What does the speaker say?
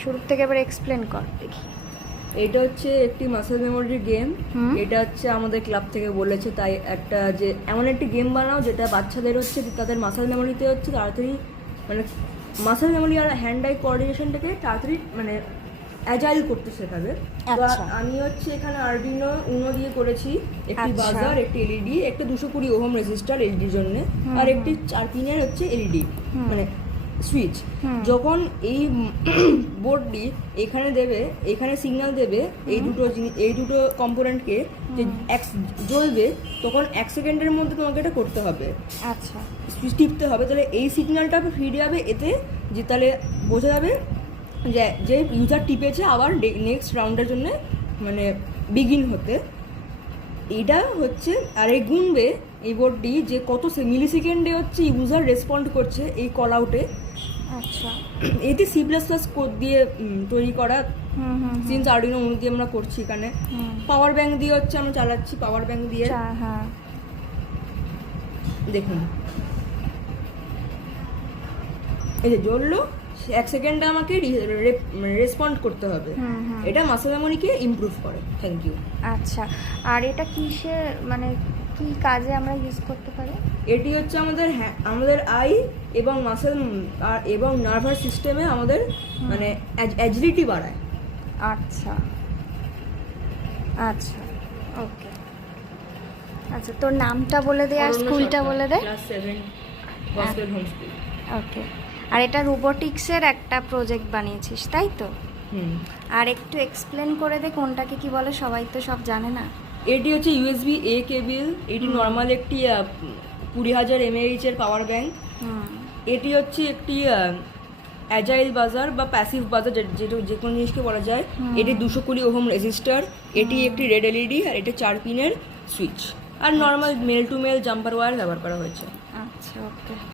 শুরু থেকে এবার এক্সপ্লেন কর দেখি। এটা হচ্ছে একটি মাসেল মেমোরির গেম। এটা হচ্ছে আমাদের ক্লাব থেকে বলেছে, তাই একটা যে এমন একটি গেম বানাও যেটা বাচ্চাদের হচ্ছে তাদের মাসেল মেমোরিতে হচ্ছে তাড়াতাড়ি, মানে মাসেল মেমোরি আর হ্যান্ড আই কোঅর্ডিনেশনটাকে তাড়াতাড়ি মানে অ্যাজাইল করতে শেখাবে। তো আমি হচ্ছে এখানে আরডিনো উনো দিয়ে করেছি, একটি বাজার, একটি এলইডি, একটা 220 ওহম রেজিস্টার এলইডির জন্য, আর একটি 4 পিনের হচ্ছে এলইডি মানে সুইচ। যখন এই বোর্ডটি এখানে দেবে, এখানে সিগন্যাল দেবে এই দুটো কম্পোনেন্টকে যে জ্বলবে, তখন 1 সেকেন্ডের মধ্যে তোমাকে এটা করতে হবে। আচ্ছা, সুইচ টিপতে হবে, তাহলে এই সিগন্যালটা ফিরে যাবে এতে, যে তাহলে বোঝা যাবে যে ইউজার টিপেছে আবার নেক্সট রাউন্ডের জন্য মানে বিগিন হতে। এইটা হচ্ছে আর এই গুনবে এই বোর্ডটি যে কত মিলি সেকেন্ডে হচ্ছে ইউজার রেসপন্ড করছে এই কল আউটে। আচ্ছা, এতে C++ কোড দিয়ে তৈরি করা, সিন্স আরডিনো উনো দিয়ে আমরা করছি। এখানে পাওয়ার ব্যাংক দিয়ে হচ্ছে আমরা চালাচ্ছি, পাওয়ার ব্যাংক দিয়ে। দেখুন এই যে জ্বললো, 1 সেকেন্ডে আমাকে রেসপন্ড করতে হবে। এটা মাসেল মেমোরিকে ইমপ্রুভ করে। Thank you. আচ্ছা, আর এটা কিসে মানে কি কাজে আমরা ইউজ করতে পারি? এটি হচ্ছে আমাদের আই এবং মাসেল এবং নার্ভাস সিস্টেমে আমাদের মানে অ্যাজিলিটি বাড়ায়। আচ্ছা আচ্ছা, ওকে। আচ্ছা, তোর নামটা বলে দে আর স্কুলটা বলে দে। Class 7 Gospel home school. Okay. আর এটা রোবোটিক্সের একটা প্রজেক্ট বানিয়েছিস, তাই তো? আর একটু এক্সপ্লেন করে দে কোনটাকে কি বলে, সবাই তো সব জানে না। এটি হচ্ছে ইউএসবি এ কেবল। এটি নর্মাল একটি 20,000 mAh এর পাওয়ার ব্যাংক। এটি হচ্ছে একটি অ্যাজাইল বাজার বা প্যাসিভ বাজার, যেটা যে কোনো জিনিসকে বলা যায়। এটি 220 ওহম রেজিস্টার, এটি একটি রেড এলইডি, আর এটা 4 পিনের সুইচ, আর normal male to male jumper wire ব্যবহার করা হয়েছে। আচ্ছা, ওকে।